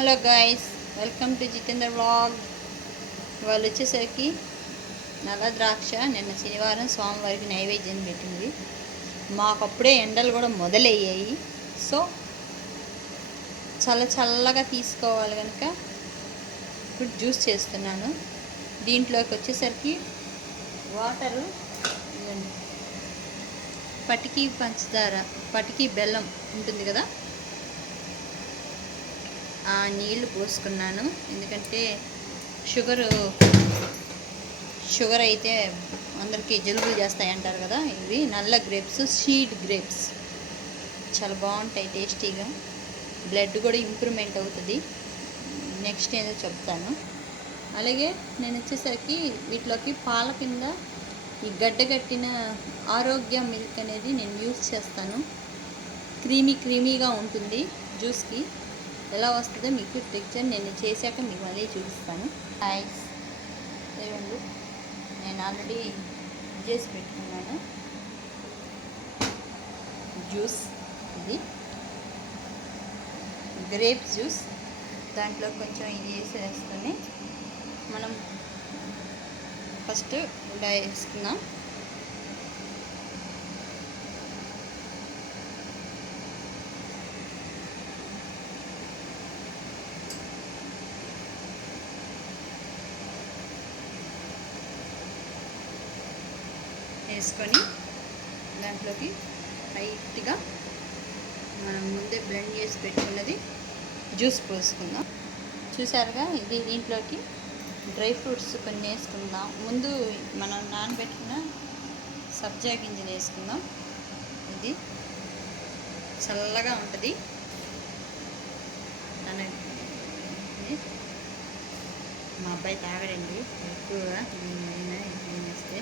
Hello guys, welcome to Jitender vlog. వాళ్ళు వచ్చేసరికి నల్ల ద్రాక్ష నిన్న శనివారం స్వామివారికి నైవేద్యం పెట్టింది. మాకప్పుడే ఎండలు కూడా మొదలయ్యాయి. సో చల్లగా తీసుకోవాలి కనుక ఇప్పుడు జ్యూస్ చేస్తున్నాను. దీంట్లోకి వచ్చేసరికి వాటరు, పటికి పంచదార, పటికి బెల్లం ఉంటుంది కదా, ఆ నీళ్లు పోసుకున్నాను. ఎందుకంటే షుగర్ అయితే అందరికీ జలుబులు చేస్తాయి అంటారు కదా. ఇవి నల్ల గ్రేప్స్, సీడ్ గ్రేప్స్ చాలా బాగుంటాయి, టేస్టీగా. బ్లడ్ కూడా ఇంప్రూవ్మెంట్ అవుతుంది. నెక్స్ట్ ఏదో చెప్తాను. అలాగే నేను వచ్చేసరికి వీటిలోకి పాల కింద ఈ గడ్డగట్టిన ఆరోగ్య మిల్క్ అనేది నేను యూస్ చేస్తాను. క్రీమీగా ఉంటుంది. జ్యూస్కి ఎలా వస్తుందో మీకు టెక్చర్ నేను చేశాక మీకు మళ్ళీ చూపిస్తాను. ఐస్ ఇవ్వండి, నేను ఆల్రెడీ చేసి పెట్టుకున్నాను జ్యూస్. ఇది గ్రేప్ జ్యూస్. దాంట్లో కొంచెం ఇది వేసుకొని మనం ఫస్ట్ ఇలా వేసుకుందాం. వేసుకొని దాంట్లోకి లైట్గా మనం ముందే బ్లెండ్ చేసి పెట్టుకున్నది జ్యూస్ పోసుకుందాం. చూసారుగా, ఇది దీంట్లోకి డ్రై ఫ్రూట్స్ కొన్ని వేసుకుందాం. ముందు మనం నానబెట్టుకున్న సబ్జా గింజలు వేసుకుందాం. ఇది చల్లగా ఉంటుంది. మా అబ్బాయి తాగడండి ఎక్కువగా, నేను వేస్తే,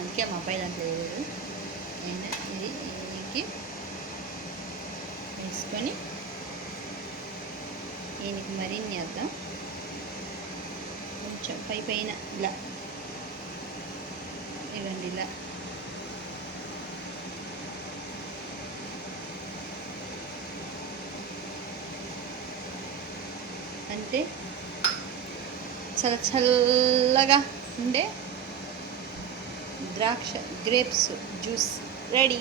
అందుకే మా అబ్బాయి దాంట్లో వేయలేదు. నేను ఇది దీనికి వేసుకొని దీనికి మరిన్ని వేద్దాం. కొంచెం పైన ఇలా ఇవ్వండి, ఇలా అంటే చల్లగా ఉండే ద్రాక్ష గ్రేప్స్ జ్యూస్ రెడీ.